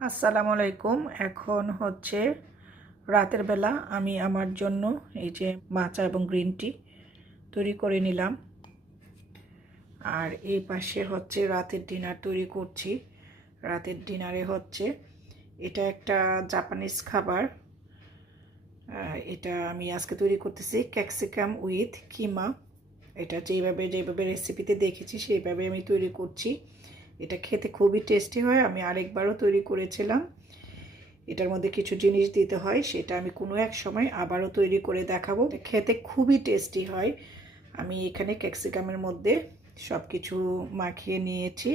আসসালামু আলাইকুম। এখন হচ্ছে রাতের বেলা আমি আমার জন্য এই যে মাচা এবং গ্রিন টি তৈরি করে নিলাম। আর এই পাশে হচ্ছে রাতের ডিনার তৈরি করছি। রাতের ডিনারে হচ্ছে এটা একটা জাপানিজ খাবার। এটা আমি আজকে তৈরি করতেছি ক্যাপসিকাম উইথ কিমা। এটা যেভাবে যেভাবে রেসিপিতে দেখেছি সেইভাবে আমি তৈরি করছি। এটা খেতে খুবই টেস্টি হয়। আমি আরেকবারও তৈরি করেছিলাম। এটার মধ্যে কিছু জিনিস দিতে হয়, সেটা আমি কোনো এক সময় আবারও তৈরি করে দেখাবো। খেতে খুবই টেস্টি হয়। আমি এখানে ক্যাপসিকামের মধ্যে সব কিছু মাখিয়ে নিয়েছি।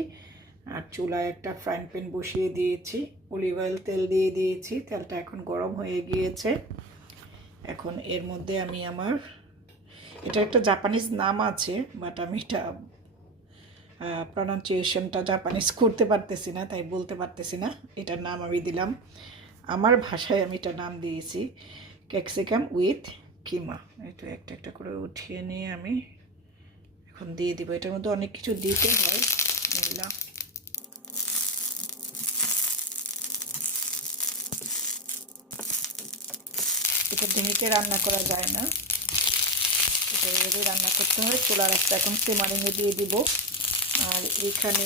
আর চুলায় একটা ফ্রাইং প্যান বসিয়ে দিয়েছি। অলিভ অয়েল তেল দিয়ে দিয়েছি। তেলটা এখন গরম হয়ে গিয়েছে। এখন এর মধ্যে আমি আমার, এটা একটা জাপানিজ নাম আছে, বাট আমি এটা প্রনাউন্সিয়েশনটা জাপানিজ করতে পারতেছি না, তাই বলতে পারতেছি না। এটার নাম আমি দিলাম। আমার ভাষায় আমি এটা নাম দিয়েছি ক্যাপসিকাম উইথ কিমা এটা একটা একটা করে উঠিয়ে নিয়ে আমি এখন দিয়ে দিব। এটার মধ্যে অনেক কিছু দিতে হয়। এগুলা এটা ঢেকে রান্না করা যায় না। এটা রান্না করতে হয়। চুলা রাস্তা এখন সিমারিংয়ে দিয়ে দিব। আর এখানে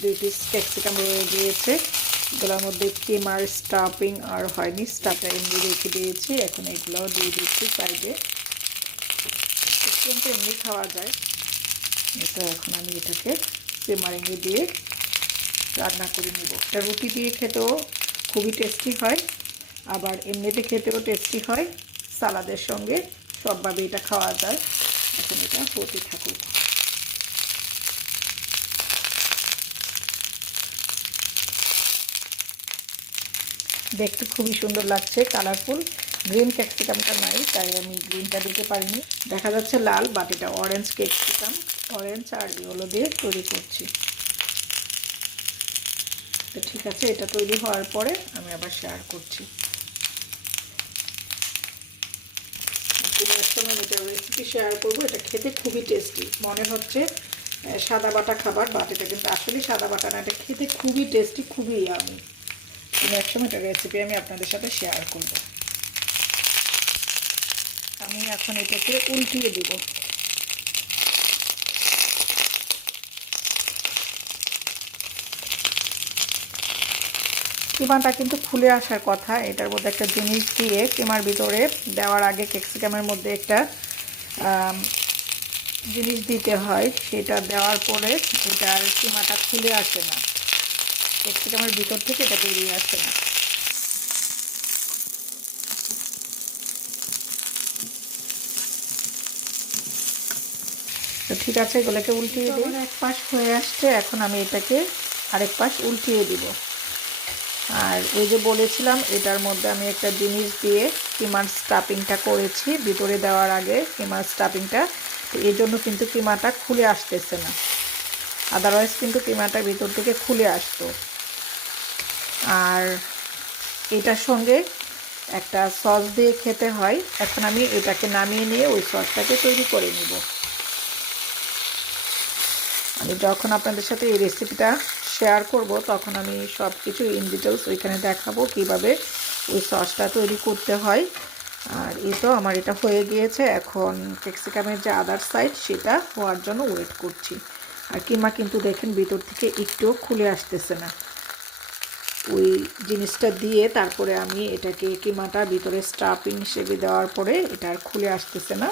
দুই পিস ক্যাপসিকাম রয়ে গিয়েছে। এগুলোর মধ্যে কিমার স্টাফিং আর হয়নি স্টাফটা এমনি রেখে দিয়েছি। এখন এগুলোও দিয়ে দিচ্ছি সাইডে কিন্তু এমনি খাওয়া যায়। এটা এখন আমি এটাকে সিমারিংয়ে দিয়ে রান্না করে নেব। এটা রুটি দিয়ে খেতেও খুবই টেস্টি হয়। আবার এমনিতে খেতেও টেস্টি হয়। সালাদের সঙ্গে সবভাবে এটা খাওয়া যায়। এখন এটা হতে থাকুক। দেখতে খুবই সুন্দর লাগছে কালারফুল গ্রিন ক্যাপসিকামটা নাই, তাই আমি গ্রিনটা দিতে পারিনি। দেখা যাচ্ছে লাল বাট এটা অরেঞ্জ ক্যাপসিকাম অরেঞ্জ আর ইয়েলো দিয়ে তৈরি করছি। তো ঠিক আছে, এটা তৈরি হওয়ার পরে আমি আবার শেয়ার করছি। সময় এটা রেসিপি শেয়ার করব, এটা খেতে খুবই টেস্টি মনে হচ্ছে সাদা বাটা খাবার বাট এটা কিন্তু আসলে সাদা বাটা না, এটা খেতে খুবই টেস্টি খুবই আমি একটা রেসিপি আমি আপনাদের সাথে শেয়ার করব। আমি এখন এটাকে উল্টিয়ে দেব। কিমাটা কিন্তু খুলে আসার কথা, এটার মধ্যে একটা জিনিস দিয়ে কিমার ভিতরে দেওয়ার আগে ক্যাপসিকামের মধ্যে একটা জিনিস দিতে হয়, সেটা দেওয়ার পরে এটার কিমাটা খুলে আসে না। ক্যাপসিকামের ভিতর থেকে এটা বেরিয়ে আসে না। তো ঠিক আছে এগুলোকে উল্টিয়ে দিই। এক পাশ হয়ে আসছে এখন আমি এটাকে আরেক পাশ উল্টিয়ে দিব। আর ওই যে বলেছিলাম এটার মধ্যে আমি একটা জিনিস দিয়ে কিমার স্টাফিংটা করেছি ভিতরে দেওয়ার আগে কিমার স্টাফিংটা। তো এই জন্য কিন্তু কিমাটা খুলে আসতেছে না। আদারওয়াইজ কিন্তু কিমাটা ভিতর থেকে খুলে আসতো। আর এটার সঙ্গে একটা সস দিয়ে খেতে হয়। এখন আমি এটাকে নামিয়ে নিয়ে ওই সসটাকে তৈরি করে নিব। আমি যখন আপনাদের সাথে এই রেসিপিটা শেয়ার করব, তখন আমি সব কিছু ইন ডিটেলস ওইখানে দেখাবো কীভাবে ওই সসটা তৈরি করতে হয়। আর এই তো আমার এটা হয়ে গিয়েছে। এখন ক্যাপসিকামের যে আদার সাইড সেটা হওয়ার জন্য ওয়েট করছি। আর কিমা কিন্তু দেখেন ভিতর থেকে একটুও খুলে আসতেছে না। ওই জিনিসটা দিয়ে তারপরে আমি এটাকে কিমাটা ভিতরে স্টাফিং হিসেবে দেওয়ার পরে এটা আর খুলে আসতেছে না।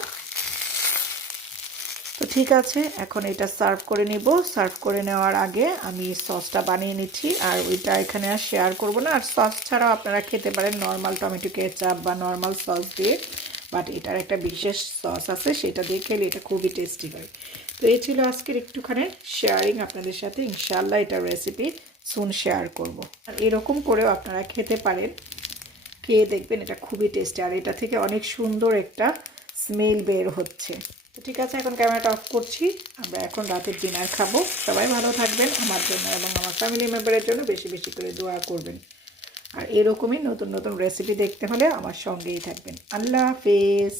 তো ঠিক আছে, এখন এটা সার্ভ করে নিব। সার্ভ করে নেওয়ার আগে আমি সসটা বানিয়ে নিচ্ছি আর ওইটা এখানে আর শেয়ার করব না। আর সস ছাড়াও আপনারা খেতে পারেন নর্মাল টমেটো কেচাপ বা নর্মাল সস দিয়ে। বাট এটার একটা বিশেষ সস আছে, সেটা দিয়ে খেলে এটা খুবই টেস্টি হয়। তো এই ছিল আজকের একটুখানি শেয়ারিং আপনাদের সাথে। ইনশাল্লাহ এটা রেসিপি সুন শেয়ার করব। আর এরকম করেও আপনারা খেতে পারেন। খেয়ে দেখবেন এটা খুবই টেস্টি আর এটা থেকে অনেক সুন্দর একটা স্মেল বের হচ্ছে। তো ঠিক আছে, এখন ক্যামেরাটা অফ করছি। আমরা এখন রাতের ডিনার খাব। সবাই ভালো থাকবেন আমার জন্য এবং আমার ফ্যামিলি মেম্বারের জন্য। বেশি বেশি করে দোয়া করবেন। আর এরকমই নতুন নতুন রেসিপি দেখতে হলে আমার সঙ্গেই থাকবেন। আল্লাহ হাফেজ।